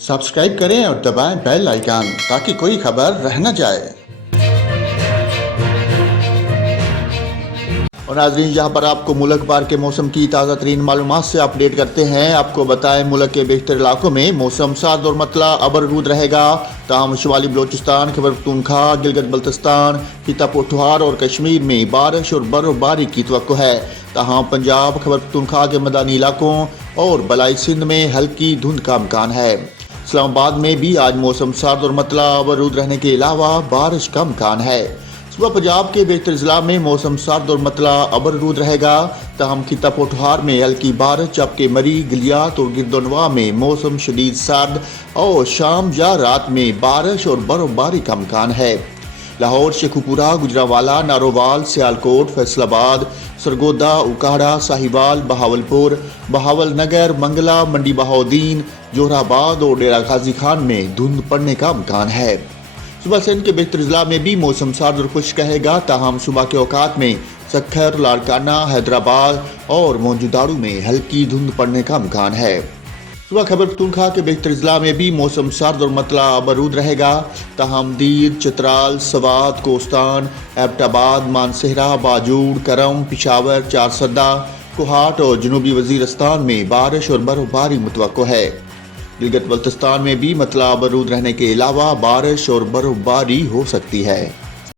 Subscribe करें और दबाएं बेल आइकन ताकि कोई खबर रह न जाए। और नाज़रीन, यहाँ पर आपको मुल्क भर के मौसम की ताज़ा तरीन मालूमात से अपडेट करते हैं। आपको बताएं, मुल्क के बेहतर इलाकों में मौसम सर्द और मतला अबररूद रहेगा। ताहम शुमाली बलोचिस्तान, खैबर पख्तूनख्वा, गिलगित बल्तिस्तान, खिता पख्तूनख्वा और कश्मीर में बारिश और बर्फबारी की तवक्को है। ताहम पंजाब, खैबर पख्तूनख्वा के मैदानी इलाकों और बलाई सिंध में हल्की धुंध का इम्कान है। इस्लामाबाद में भी आज मौसम सर्द और मतला अबररूद रहने के अलावा बारिश का इम्कान है। सुबह पंजाब के बेहतर जिला में मौसम सर्द और मतला अबररूद रहेगा। ताहम खिता पख्तूनख्वा में हल्की बारिश, जबकि मरी, गिलियात और गिरदोनवा में मौसम शदीद सर्द और शाम या रात में बारिश और बर्फबारी का इम्कान है। लाहौर, शेखुपुरा, गुजरांवाला, नारोवाल, सियालकोट, फैसलाबाद, सरगोदा, उकाड़ा, साहिवाल, बहावलपुर, बहावल नगर, मंगला, मंडी बहाउद्दीन, जोराबाद और डेरा गाजी खान में धुंध पड़ने का इम्कान है। सुबह सिंध के बेहतर जिला में भी मौसम सर्द और खुश्क रहेगा। ताहम सुबह के औकात में सक्खर, लाड़काना, हैदराबाद और मौजूदारू में हल्की धुंध पड़ने का इम्कान है। सुबह खैबर पख्तूनख्वा के बेहतर जिला में भी मौसम सर्द और मतला अबरूद रहेगा। ताहम दीर, चित्राल, सवात, कोस्तान, एबटाबाद, मानसहरा, बाजूड़, करम, पिशावर, चारसदा, कोहाट और जनूबी वजीरस्तान में बारिश और बर्फबारी मुतवक्को है। गिलगित बल्तिस्तान में भी मतला अबरूद रहने के अलावा बारिश और बर्फबारी हो सकती है।